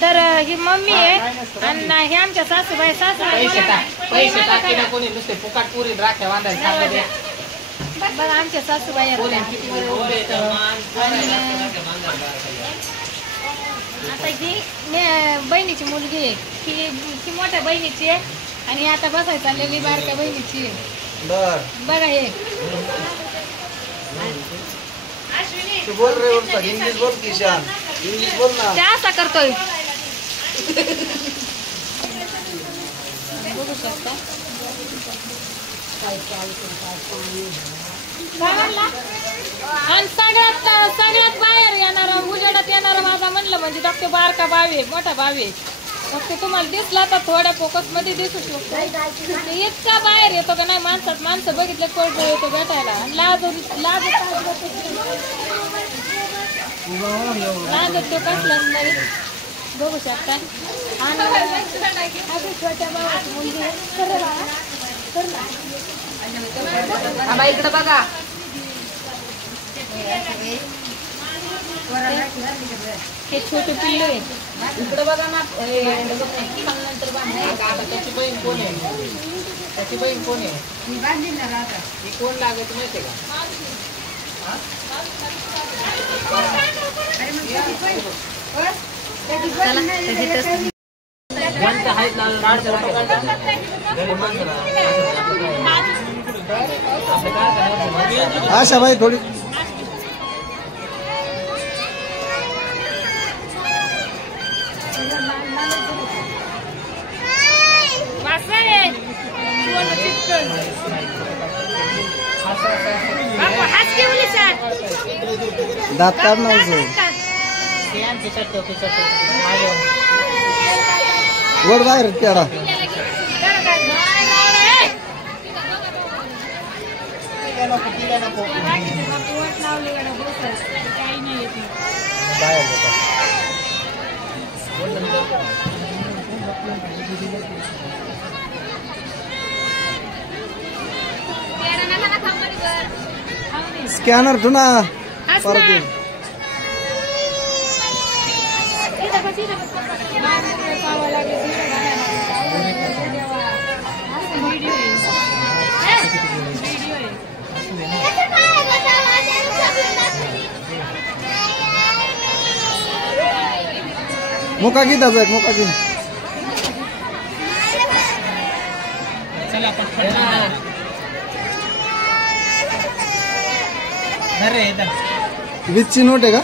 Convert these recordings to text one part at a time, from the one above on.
तर ही मम्मी आहे आणि हे आमच्या सासूबाई कोणी नुसते फुकाट पुरी राख्या बांधायला बघा आमच्या सासूबाई आता ही बहिणीची मुलगी आहे ही मोठ्या बहिणीची आहे आणि आता बसायला चाललेली बारक्या बहिणीची आहे बघा हे बोल रे इंग्लिश बोल किशान इंग्लिश बोल ना त्या असा करतोय बघू शकता आणि सगळ्यात बाहेर येणारा उजेडात येणारा माझा म्हणलं म्हणजे डॉक्टर बारका भावे मोठा भावे फक्त तुम्हाला दिसला तर थोड्या फोकस मध्ये दिसू शकतो इतका बाहेर येतो का नाही माणसं बघितले कोण येतो भेटायला लाज तो कसला नाही बघू शकता आणि छोट्या भावाची मुलगी इकडे बघा हे छोटे पिल्लू आहे इकडे बघा ना नंतर त्याची बहीण कोण आहे त्याची बहीण कोण आहे ही कोण लागत माहितीये का आशा भाई थोडी दात काढ ना वर बाहेर तेडा स्कॅनर ठेवू ना परत मुका की दादा मुका की विथची नोट आहे का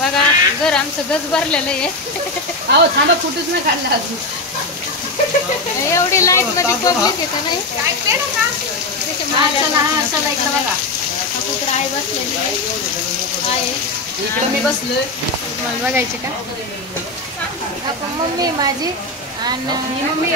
बघा घर आमचं गज भरलेलं आहे अहो थांबा फोटोच नाही काढला अजून एवढी लाईट मध्ये पब्लिक येतं नाही आई बसलेली आहे इकडे मी बसलोय तुम्हाला बघायचे का आपण मम्मी माझी आणि मम्मी